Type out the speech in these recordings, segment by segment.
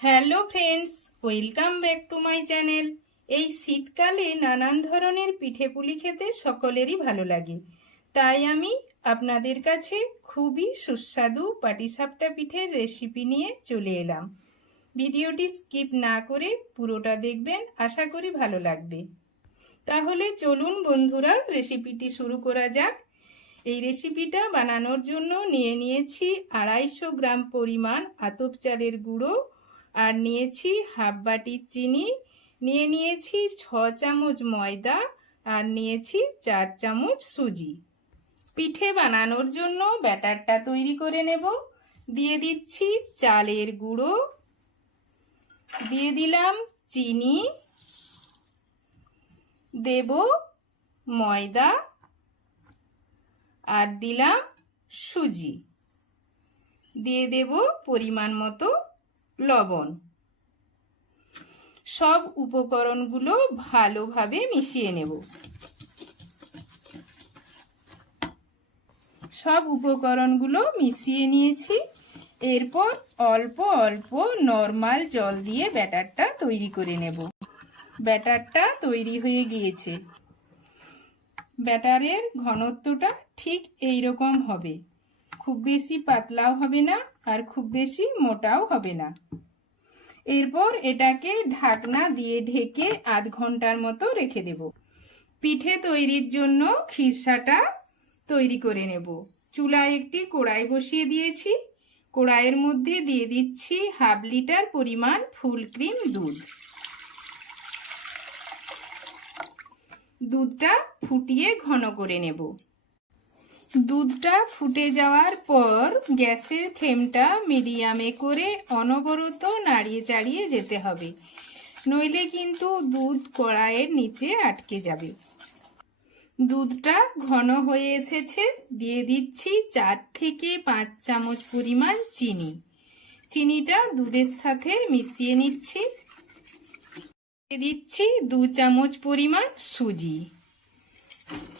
Hello friends, welcome back to my channel. এই শীতকালে নানান ধরনের পিঠেপুলি খেতে সকলেরই ভালো লাগে, তাই আমি আপনাদের কাছে খুবই সুস্বাদু পাটিসাপটা পিঠের রেসিপি নিয়ে চলে এলাম। ভিডিওটি স্কিপ না করে পুরোটা দেখবেন, আশা করি ভালো লাগবে। তাহলে চলুন বন্ধুরা, রেসিপিটি শুরু করা যাক। এই রেসিপিটা বানানোর জন্য নিয়ে নিয়েছি 250 গ্রাম পরিমাণ আতপ চালের গুঁড়ো, আর নিয়েছি হাফ বাটি চিনি, নিয়েছি 6 চামচ ময়দা, আর নিয়েছি 4 চামচ সুজি। পিঠে বানানোর জন্য ব্যাটারটা তৈরি করে নেব। দিয়ে দিচ্ছি চালের গুঁড়ো, দিয়ে দিলাম চিনি, দেব ময়দা, আর দিলাম সুজি, দিয়ে দেব পরিমাণ মতো লবণ। সব উপকরণগুলো ভালোভাবে মিশিয়ে নেব। সব উপকরণগুলো মিশিয়ে নিয়েছি। এরপর অল্প অল্প নরমাল জল দিয়ে ব্যাটারটা তৈরি করে নেব। ব্যাটারটা তৈরি হয়ে গিয়েছে। ব্যাটারের ঘনত্বটা ঠিক এই রকম হবে, খুব বেশি পাতলাও হবে না, আর খুব বেশি মোটাও হবে না। এরপর এটাকে ঢাকনা দিয়ে ঢেকে আধ ঘন্টার মতো রেখে দেব। পিঠে তৈরির জন্য খিরসাটা তৈরি করে নেব। চুলায় একটি কড়াই বসিয়ে দিয়েছি। কড়াইয়ের মধ্যে দিয়ে দিচ্ছি হাফ লিটার পরিমাণ ফুল ক্রিম দুধ। দুধটা ফুটিয়ে ঘন করে নেব। দুধটা ফুটে যাওয়ার পর গ্যাসের ফ্লেমটা মিডিয়ামে করে অনবরত নাড়িয়ে চাড়িয়ে যেতে হবে, নইলে কিন্তু দুধ কড়াইয়ের নিচে আটকে যাবে। দুধটা ঘন হয়ে এসেছে। দিয়ে দিচ্ছি 4 থেকে 5 চামচ পরিমাণ চিনি। চিনিটা দুধের সাথে মিশিয়ে নিচ্ছি। দিয়ে দিচ্ছি 2 চামচ পরিমাণ সুজি।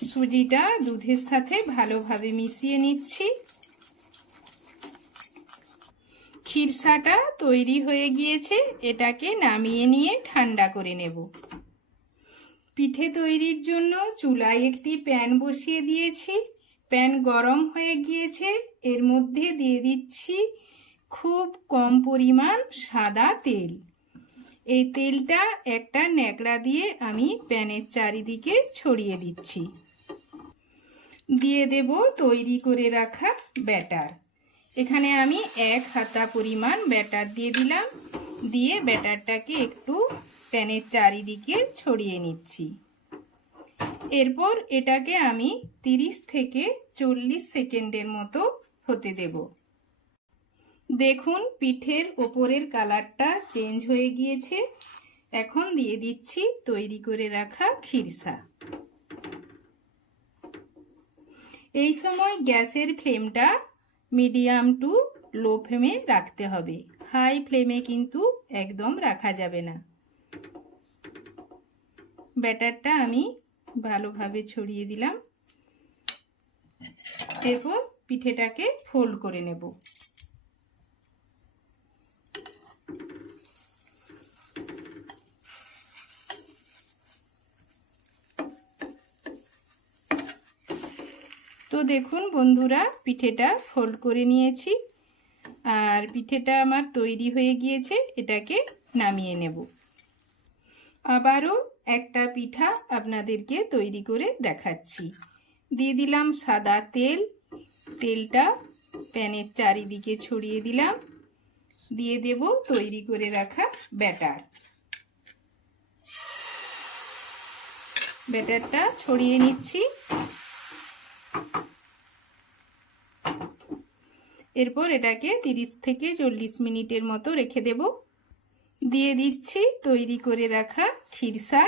সুজিটা দুধের সাথে ভালোভাবে মিশিয়ে নিচ্ছি। খিরসাটা তৈরি হয়ে গিয়েছে, এটাকে নামিয়ে নিয়ে ঠান্ডা করে নেব। পিঠে তৈরির জন্য চুলায় একটি প্যান বসিয়ে দিয়েছি। প্যান গরম হয়ে গিয়েছে। এর মধ্যে দিয়ে দিচ্ছি খুব কম পরিমাণ সাদা তেল। এই তেলটা একটা ন্যাকড়া দিয়ে আমি প্যানের চারিদিকে ছড়িয়ে দিচ্ছি। দিয়ে দেব তৈরি করে রাখা ব্যাটার। এখানে আমি 1 হাতা পরিমাণ ব্যাটার দিয়ে দিলাম। দিয়ে ব্যাটারটাকে একটু প্যানের চারিদিকে ছড়িয়ে নিচ্ছি। এরপর এটাকে আমি 30 থেকে 40 সেকেন্ডের মতো হতে দেব। দেখুন পিঠের ওপরের কালারটা চেঞ্জ হয়ে গিয়েছে। এখন দিয়ে দিচ্ছি তৈরি করে রাখা খিরসা। এই সময় গ্যাসের ফ্লেমটা মিডিয়াম টু লো ফ্লেমে রাখতে হবে, হাই ফ্লেমে কিন্তু একদম রাখা যাবে না। ব্যাটারটা আমি ভালোভাবে ছড়িয়ে দিলাম। এরপর পিঠেটাকে ফোল্ড করে নেব। তো দেখুন বন্ধুরা, পিঠেটা ফোল্ড করে নিয়েছি, আর পিঠেটা আমার তৈরি হয়ে গিয়েছে। এটাকে নামিয়ে নেব। আবারও একটা পিঠা আপনাদেরকে তৈরি করে দেখাচ্ছি। দিয়ে দিলাম সাদা তেল। তেলটা প্যানের চারিদিকে ছড়িয়ে দিলাম। দিয়ে দেব তৈরি করে রাখা ব্যাটার। ব্যাটারটা ছড়িয়ে নিচ্ছি। এরপর এটাকে 30 থেকে 40 মিনিটের মতো রেখে দেব। দিয়ে দিচ্ছি তৈরি করে রাখা খিরসা।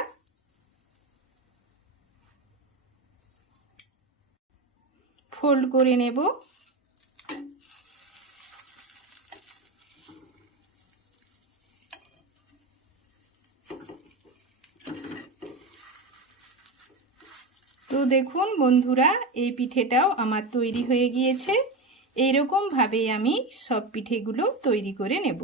ফোল্ড করে নেব। তো দেখুন বন্ধুরা, এই পিঠেটাও আমার তৈরি হয়ে গিয়েছে। এইরকম ভাবে আমি সব পিঠেগুলো তৈরি করে নেব।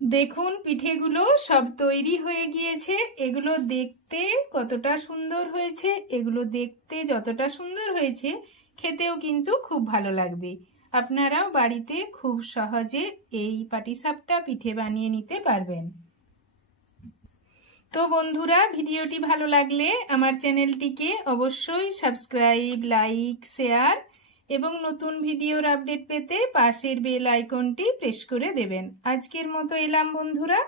দেখুন পিঠেগুলো সব তৈরি হয়ে গিয়েছে। এগুলো দেখতে কতটা সুন্দর হয়েছে, এগুলো দেখতে যতটা সুন্দর হয়েছে খেতেও কিন্তু খুব ভালো লাগবে। আপনারাও বাড়িতে খুব সহজে এই পাটিসাপটা পিঠে বানিয়ে নিতে পারবেন। তো বন্ধুরা, ভিডিওটি ভালো লাগলে আমার চ্যানেলটিকে অবশ্যই সাবস্ক্রাইব, লাইক, শেয়ার এবং নতুন ভিডিওর আপডেট পেতে পাশের বেল আইকনটি প্রেস করে দেবেন। আজকের মতো এলাম বন্ধুরা।